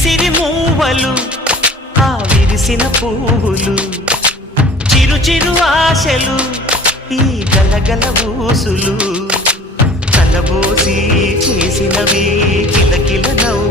సిరి మూవలు ఆ విరిసిన పువ్వులు చిరు చిరు ఆశలు ఈ గలగల ఊసులు కలబోసి చేసినవి కిలకిల నవ్వు